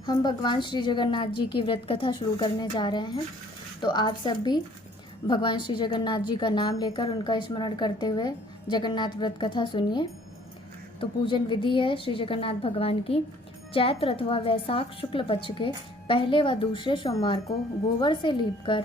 हम भगवान श्री जगन्नाथ जी की व्रत कथा शुरू करने जा रहे हैं। तो आप सब भी भगवान श्री जगन्नाथ जी का नाम लेकर उनका स्मरण करते हुए जगन्नाथ व्रत कथा सुनिए। तो पूजन विधि है श्री जगन्नाथ भगवान की। चैत्र अथवा वैशाख शुक्ल पक्ष के पहले व दूसरे सोमवार को गोबर से लीपकर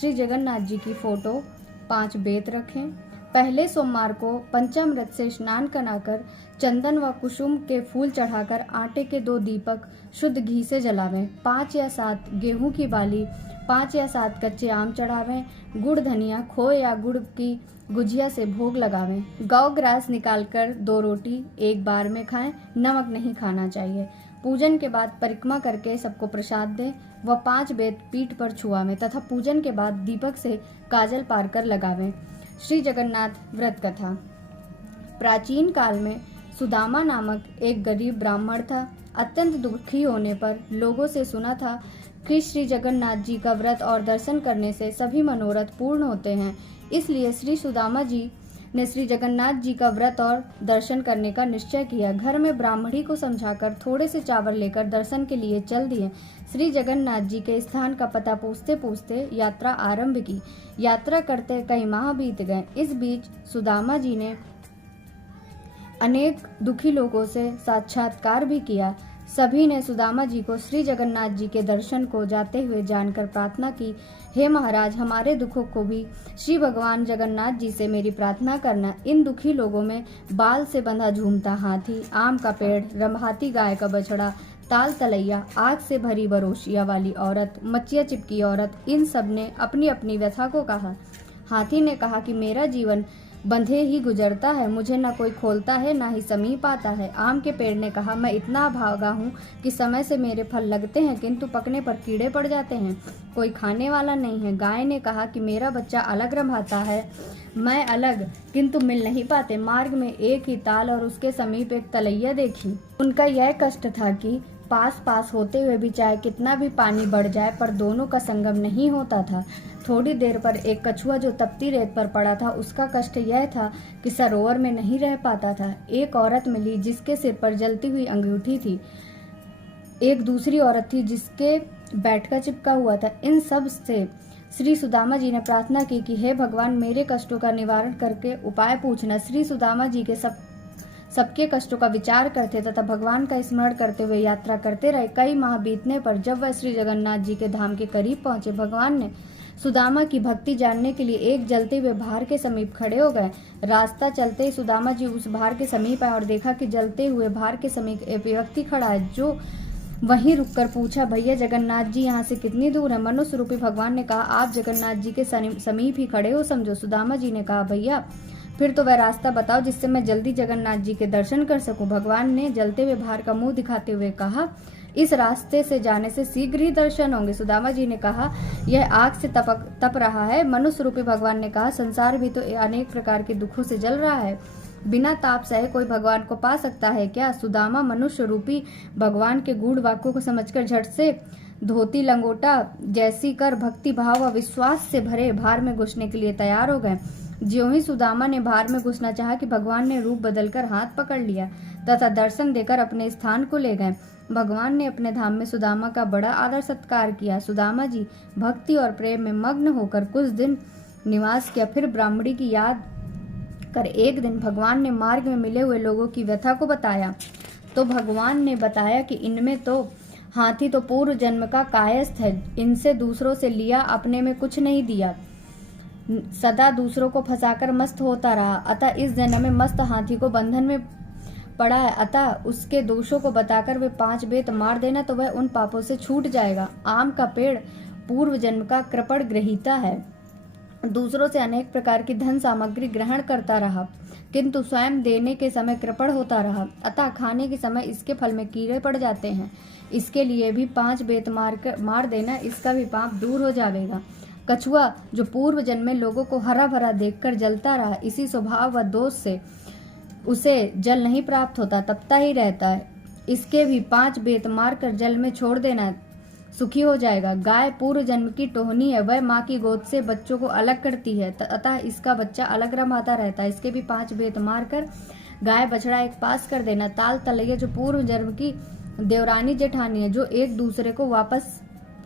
श्री जगन्नाथ जी की फोटो 5 बेत रखें। पहले सोमवार को पंचामृत से स्नान कराकर चंदन व कुसुम के फूल चढ़ाकर आटे के 2 दीपक शुद्ध घी से जलावें। 5 या 7 गेहूं की बाली, 5 या 7 कच्चे आम चढ़ावें। गुड़, धनिया, खोए या गुड़ की गुजिया से भोग लगावें। गौ ग्रास निकालकर 2 रोटी एक बार में खाएं। नमक नहीं खाना चाहिए। पूजन के बाद परिक्रमा करके सबको प्रसाद दें व 5 बेत पीठ पर छुआवें तथा पूजन के बाद दीपक से काजल पार कर लगावें। श्री जगन्नाथ व्रत कथा। प्राचीन काल में सुदामा नामक एक गरीब ब्राह्मण था। अत्यंत दुखी होने पर लोगों से सुना था कि श्री जगन्नाथ जी का व्रत और दर्शन करने से सभी मनोरथ पूर्ण होते हैं। इसलिए श्री सुदामा जी ने श्री जगन्नाथ जी का व्रत और दर्शन करने का निश्चय किया। घर में ब्राह्मणी को समझाकर थोड़े से चावल लेकर दर्शन के लिए चल दिए। श्री जगन्नाथ जी के स्थान का पता पूछते पूछते यात्रा आरंभ की। यात्रा करते कई माह बीत गए। इस बीच सुदामा जी ने अनेक दुखी लोगों से साक्षात्कार भी किया। सभी ने सुदामा जी को श्री जगन्नाथ जी के दर्शन को जाते हुए जानकर प्रार्थना की, हे महाराज, हमारे दुखों को भी श्री भगवान जगन्नाथ जी से मेरी प्रार्थना करना। इन दुखी लोगों में बाल से बंधा झूमता हाथी, आम का पेड़, रंभाती गाय का बछड़ा, ताल तलैया, आग से भरी बरोशिया वाली औरत, मचिया चिपकी औरत, इन सब ने अपनी अपनी व्यथा को कहा। हाथी ने कहा कि मेरा जीवन बंधे ही गुजरता है, मुझे न कोई खोलता है न ही समीप आता है। आम के पेड़ ने कहा, मैं इतना भागा हूँ कि समय से मेरे फल लगते हैं किंतु पकने पर कीड़े पड़ जाते हैं, कोई खाने वाला नहीं है। गाय ने कहा कि मेरा बच्चा अलग रंभाता है, मैं अलग किंतु मिल नहीं पाते। मार्ग में एक ही ताल और उसके समीप एक तलैया देखी। उनका यह कष्ट था कि पास पास होते हुए भी चाहे कितना भी पानी बढ़ जाए पर दोनों का संगम नहीं होता था। थोड़ी देर पर एक कछुआ जो तपती रेत पर पड़ा था, उसका कष्ट यह था कि सरोवर में नहीं रह पाता था। एक औरत मिली जिसके सिर पर जलती हुई अंगूठी थी। एक दूसरी औरत थी जिसके बैठका चिपका हुआ था। इन सब से श्री सुदामा जी ने प्रार्थना की कि हे भगवान, मेरे कष्टों का निवारण करके उपाय पूछना। श्री सुदामा जी के सबके कष्टों का विचार करते तथा भगवान का स्मरण करते हुए यात्रा करते रहे। कई माह बीतने पर जब वह श्री जगन्नाथ जी के धाम के करीब पहुंचे, भगवान ने सुदामा की भक्ति जानने के लिए एक जलते हुए भार के समीप खड़े हो गए। रास्ता चलते ही सुदामा जी उस भार के समीप आए और देखा कि जलते हुए भार के समीप एक व्यक्ति खड़ा है, जो वहीं रुककर पूछा, भैया जगन्नाथ जी यहाँ से कितनी दूर है? मनुष्य रूपी भगवान ने कहा, आप जगन्नाथ जी के समीप ही खड़े हो समझो। सुदामा जी ने कहा, भैया फिर तो वह रास्ता बताओ जिससे मैं जल्दी जगन्नाथ जी के दर्शन कर सकूं। भगवान ने जलते हुए भार का मुंह दिखाते हुए कहा, इस रास्ते से जाने से शीघ्र ही दर्शन होंगे। सुदामा जी ने कहा, यह आग से तप रहा है। मनुष्य रूपी भगवान ने कहा, संसार भी तो अनेक प्रकार के दुखों से जल रहा है, बिना ताप सहे कोई भगवान को पा सकता है क्या? सुदामा मनुष्य रूपी भगवान के गूढ़ वाक्यों को समझकर झट से धोती लंगोटा जैसी कर भक्ति भाव व विश्वास से भरे भार में घुसने के लिए तैयार हो गए। ज्यों ही सुदामा ने भार में घुसना चाहा कि भगवान ने रूप बदलकर हाथ पकड़ लिया तथा दर्शन देकर अपने स्थान को ले गए। भगवान ने अपने धाम में सुदामा का बड़ा आदर सत्कार किया। सुदामा जी भक्ति और प्रेम में मग्न होकर कुछ दिन निवास किया। फिर ब्राह्मणी की याद कर एक दिन भगवान ने मार्ग में मिले हुए लोगों की व्यथा को बताया। तो भगवान ने बताया कि इनमें तो हाथी तो पूर्व जन्म का कायस्थ है, इनसे दूसरों से लिया, अपने में कुछ नहीं दिया, सदा दूसरों को फंसाकर मस्त होता रहा, अतः इस जन्म में मस्त हाथी को बंधन में पड़ा है। अतः उसके दोषों को बताकर वे 5 बेत मार देना तो वह उन पापों से छूट जाएगा। आम का पेड़ पूर्व जन्म का कृपण ग्रहीता है, दूसरों से अनेक प्रकार की धन सामग्री ग्रहण करता रहा किंतु स्वयं देने के समय कृपण होता रहा, अतः खाने के समय इसके फल में कीड़े पड़ जाते हैं। इसके लिए भी 5 बेत मार देना, इसका भी पाप दूर हो जाएगा। कछुआ जो पूर्व जन्म में लोगों को हरा भरा देखकर जलता रहा, इसी स्वभाव व दोष से उसे जल नहीं प्राप्त होता, तपता ही रहता है। इसके भी 5 बेत मार कर जल में छोड़ देना, सुखी हो जाएगा। गाय पूर्व जन्म की टोहनी है, वह माँ की गोद से बच्चों को अलग करती है, अतः इसका बच्चा अलग रमाता रहता है। इसके भी 5 बेत मार कर गाय बछड़ा एक पास कर देना। ताल तलैया जो पूर्व जन्म की देवरानी जेठानी है जो एक दूसरे को वापस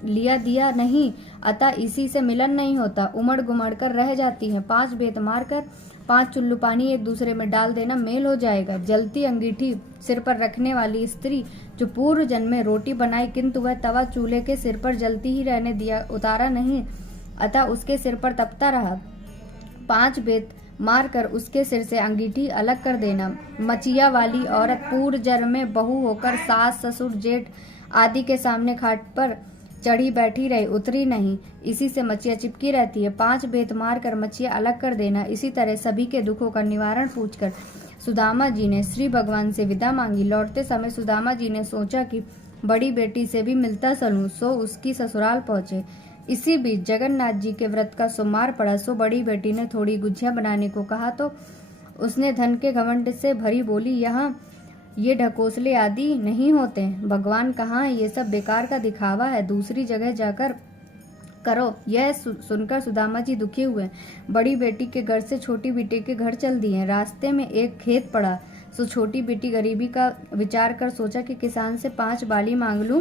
लिया दिया नहीं, अतः इसी से मिलन नहीं होता, उमड़ गुमड़ कर रह जाती है। 5 बेत मारकर 5 चुल्लू पानी एक दूसरे में डाल देना मेल हो जाएगा। जलती अंगीठी सिर पर रखने वाली स्त्री जो पूर्व जन्म में रोटी बनाई किंतु वह तवा चूल्हे के सिर पर जलती ही रहने दिया, उतारा नहीं, अतः उसके सिर पर तपता रहा। 5 बेत मारकर उसके सिर से अंगीठी अलग कर देना। मचिया वाली औरत पूर्व जन्म में बहू होकर सास ससुर जेठ आदि के सामने खाट पर चढ़ी बैठी रही, उतरी नहीं, इसी से मचिया चिपकी रहती है। 5 बेत मारकर मचिया अलग कर देना। इसी तरह सभी के दुखों का निवारण पूछकर सुदामा जी ने श्री भगवान से विदा मांगी। लौटते समय सुदामा जी ने सोचा कि बड़ी बेटी से भी मिलता चलूं, सो उसकी ससुराल पहुंचे। इसी बीच जगन्नाथ जी के व्रत का सोमवार पड़ा, सो बड़ी बेटी ने थोड़ी गुझिया बनाने को कहा तो उसने धन के घमंड से भरी बोली, यहाँ ये ढकोसले आदि नहीं होते, भगवान कहाँ है, ये सब बेकार का दिखावा है, दूसरी जगह जाकर करो। यह सुनकर सुदामा जी दुखी हुए, बड़ी बेटी के घर से छोटी बेटी के घर चल दिए। रास्ते में एक खेत पड़ा, सो छोटी बेटी गरीबी का विचार कर सोचा कि किसान से 5 बाली मांग लूं।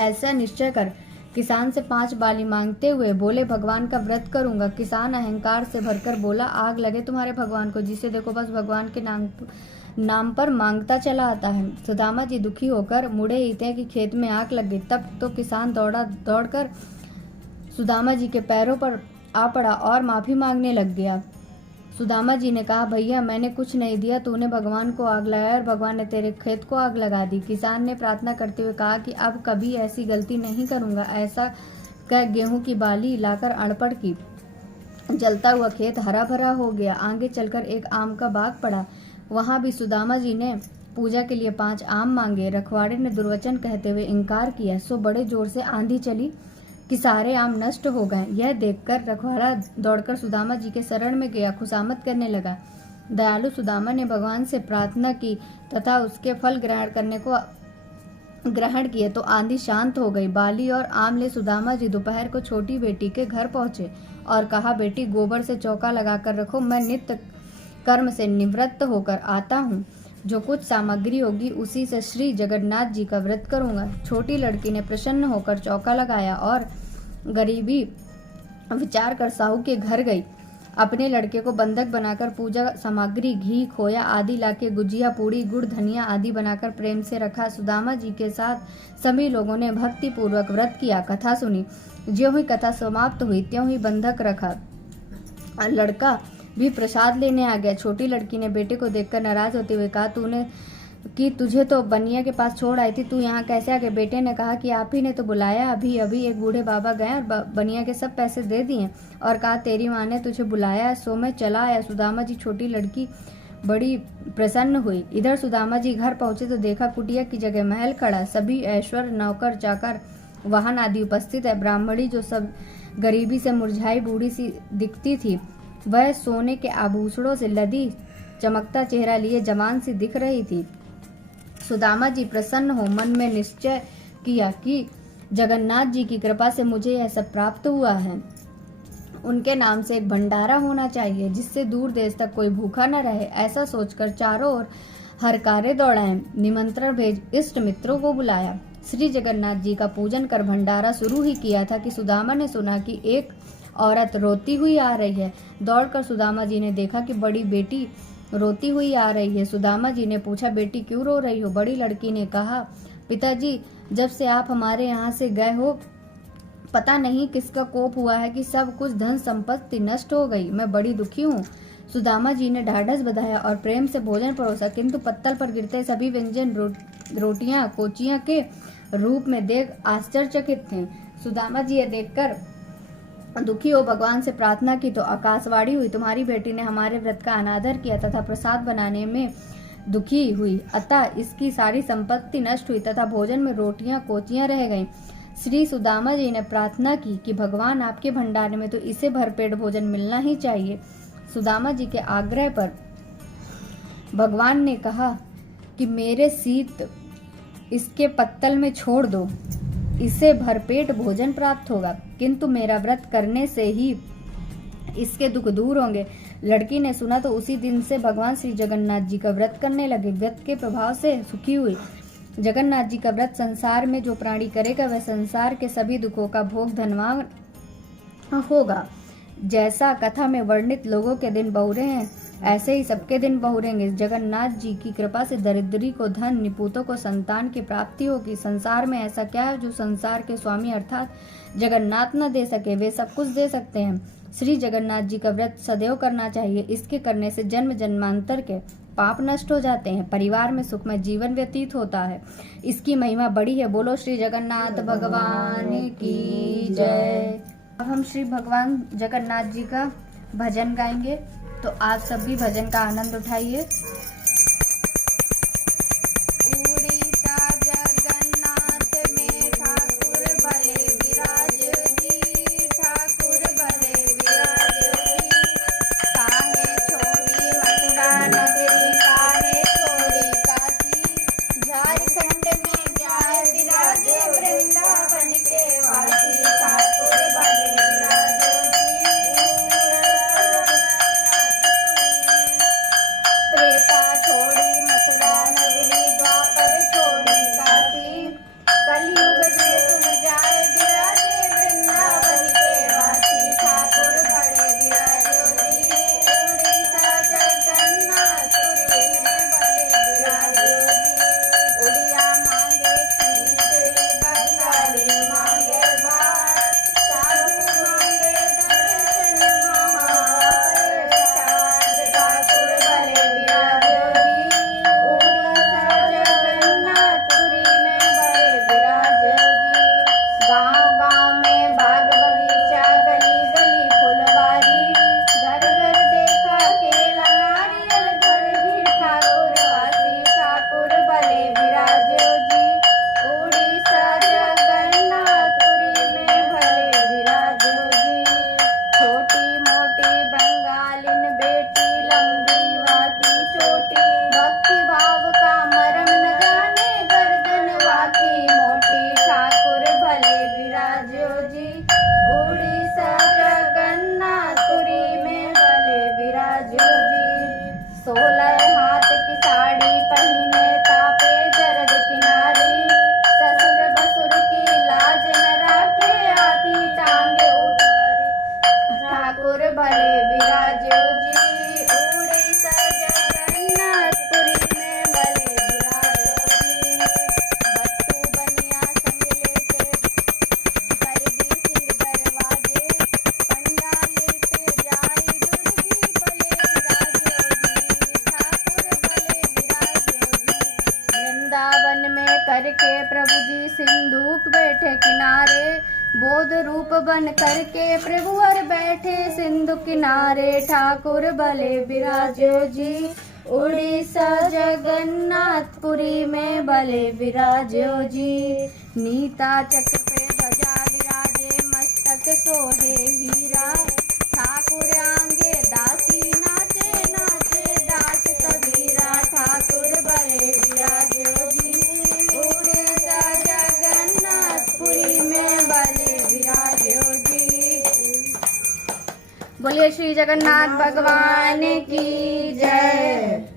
ऐसा निश्चय कर किसान से 5 बाली मांगते हुए बोले, भगवान का व्रत करूंगा। किसान अहंकार से भरकर बोला, आग लगे तुम्हारे भगवान को, जिसे देखो बस भगवान के नाम पर मांगता चला आता है। सुदामा जी दुखी होकर मुड़े ही थे कि खेत में आग लग गई। तब तो किसान दौड़कर सुदामा जी के पैरों पर आ पड़ा और माफी मांगने लग गया। सुदामा जी ने कहा, भैया मैंने कुछ नहीं दिया, तूने भगवान को आग लगाया और भगवान ने तेरे खेत को आग लगा दी। किसान ने प्रार्थना करते हुए कहा कि अब कभी ऐसी गलती नहीं करूंगा। ऐसा कह गेहूं की बाली लाकर अड़पड़ की। जलता हुआ खेत हरा भरा हो गया। आगे चलकर एक आम का बाग पड़ा, वहां भी सुदामा जी ने पूजा के लिए 5 आम मांगे। रखवाड़े ने दुर्वचन कहते हुए इनकार किया, सो बड़े जोर से आंधी चली कि सारे आम नष्ट हो गए। यह देखकर रखवाड़ा दौड़कर सुदामा जी के शरण में गया, खुशामद करने लगा। दयालु सुदामा ने भगवान से प्रार्थना की तथा उसके फल ग्रहण किए तो आंधी शांत हो गई। बाली और आम ले सुदामा जी दोपहर को छोटी बेटी के घर पहुंचे और कहा, बेटी गोबर से चौका लगाकर रखो, मैं नित्य कर्म से निवृत्त होकर आता हूँ। जो कुछ सामग्री होगी उसी से श्री जगन्नाथ जी का व्रत करूंगा। छोटी लड़की ने प्रसन्न होकर चौका लगाया और गरीबी विचार कर साहू के घर गई। अपने लड़के को बंधक बनाकर पूजा सामग्री घी खोया आदि लाके गुजिया पूड़ी गुड़ धनिया आदि बनाकर प्रेम से रखा। सुदामा जी के साथ सभी लोगों ने भक्ति पूर्वक व्रत किया, कथा सुनी। ज्यों ही कथा समाप्त हुई त्यों ही बंधक रखा। लड़का भी प्रसाद लेने आ गया। छोटी लड़की ने बेटे को देखकर नाराज होते हुए कहा, तूने कि तुझे तो बनिया के पास छोड़ आई थी, तू यहाँ कैसे आ गए? बेटे ने कहा कि आप ही ने तो बुलाया, अभी अभी एक बूढ़े बाबा गए और बनिया के सब पैसे दे दिए और कहा तेरी माँ ने तुझे बुलाया, सो मैं चला आया। सुदामा जी छोटी लड़की बड़ी प्रसन्न हुई। इधर सुदामा जी घर पहुंचे तो देखा कुटिया की जगह महल खड़ा, सभी ऐश्वर्य नौकर चाकर वाहन आदि उपस्थित है। ब्राह्मणी जो सब गरीबी से मुरझाई बूढ़ी सी दिखती थी, वह सोने के आभूषणों से लदी चमकता चेहरा लिए जवान सी दिख रही थी। सुदामा जी प्रसन्न हो मन में निश्चय किया कि जगन्नाथ जी की कृपा से मुझे यह सब प्राप्त हुआ है। उनके नाम से एक भंडारा होना चाहिए जिससे दूर देश तक कोई भूखा न रहे। ऐसा सोचकर चारों ओर हर कार्य दौड़ाए, निमंत्रण भेज इष्ट मित्रों को बुलाया। श्री जगन्नाथ जी का पूजन कर भंडारा शुरू ही किया था कि सुदामा ने सुना कि एक औरत रोती हुई आ रही है। दौड़कर सुदामा जी ने देखा कि बड़ी बेटी रोती हुई आ रही है। सुदामा जी ने पूछा, बेटी क्यों रो रही हो? बड़ी लड़की ने कहा, पिताजी जब से आप हमारे यहाँ से गए हो पता नहीं किसका कोप हुआ है कि सब कुछ धन संपत्ति नष्ट हो गई, मैं बड़ी दुखी हूँ। सुदामा जी ने ढाढ़स बधाया और प्रेम से भोजन परोसा, किंतु पत्तल पर गिरते सभी व्यंजन रोटियां कोचियां के रूप में देख आश्चर्यचकित थे। सुदामा जी ये देखकर दुखी हो भगवान से प्रार्थना की तो आकाशवाणी हुई, तुम्हारी बेटी ने हमारे व्रत का अनादर किया तथा प्रसाद बनाने में दुखी हुई, अतः इसकी सारी संपत्ति नष्ट हुई तथा भोजन में रोटियां कोचियां रह गईं। श्री सुदामा जी ने प्रार्थना की कि भगवान आपके भंडार में तो इसे भरपेट भोजन मिलना ही चाहिए। सुदामा जी के आग्रह पर भगवान ने कहा कि मेरे शीत इसके पत्तल में छोड़ दो, इससे भरपेट भोजन प्राप्त होगा, किंतु मेरा व्रत करने से ही इसके दुख दूर होंगे। लड़की ने सुना तो उसी दिन से भगवान श्री जगन्नाथ जी का व्रत करने लगे। व्रत के प्रभाव से सुखी हुई। जगन्नाथ जी का व्रत संसार में जो प्राणी करेगा वह संसार के सभी दुखों का भोग धनवान होगा। जैसा कथा में वर्णित लोगों के दिन बहुरे हैं, ऐसे ही सबके दिन बहुरेंगे। जगन्नाथ जी की कृपा से दरिद्री को धन, निपुतों को संतान की प्राप्ति होगी। संसार में ऐसा क्या है जो संसार के स्वामी अर्थात जगन्नाथ न दे सके? वे सब कुछ दे सकते हैं। श्री जगन्नाथ जी का व्रत सदैव करना चाहिए। इसके करने से जन्म जन्मांतर के पाप नष्ट हो जाते हैं, परिवार में सुखमय जीवन व्यतीत होता है। इसकी महिमा बड़ी है। बोलो श्री जगन्नाथ भगवान की जय। अब हम श्री भगवान जगन्नाथ जी का भजन गाएंगे, तो आप सब भी भजन का आनंद उठाइए। करके प्रभु जी सिंधुक बैठे किनारे, बोध रूप बन करके प्रभु हर बैठे सिंधु किनारे। ठाकुर भले विराजो जी उड़ीसा जगन्नाथपुरी में भले विराजो जी। नीता चक्र पे ध्वजा विराजे मस्तक सोहे हीरा, ठाकुर आंगे दासी नाचे नाचे दास कबीरा। ठाकुर भले विराजो जी उड़ीसा जगन्नाथपुरी में भले विराजो जी। बोलिए श्री जगन्नाथ भगवान की जय।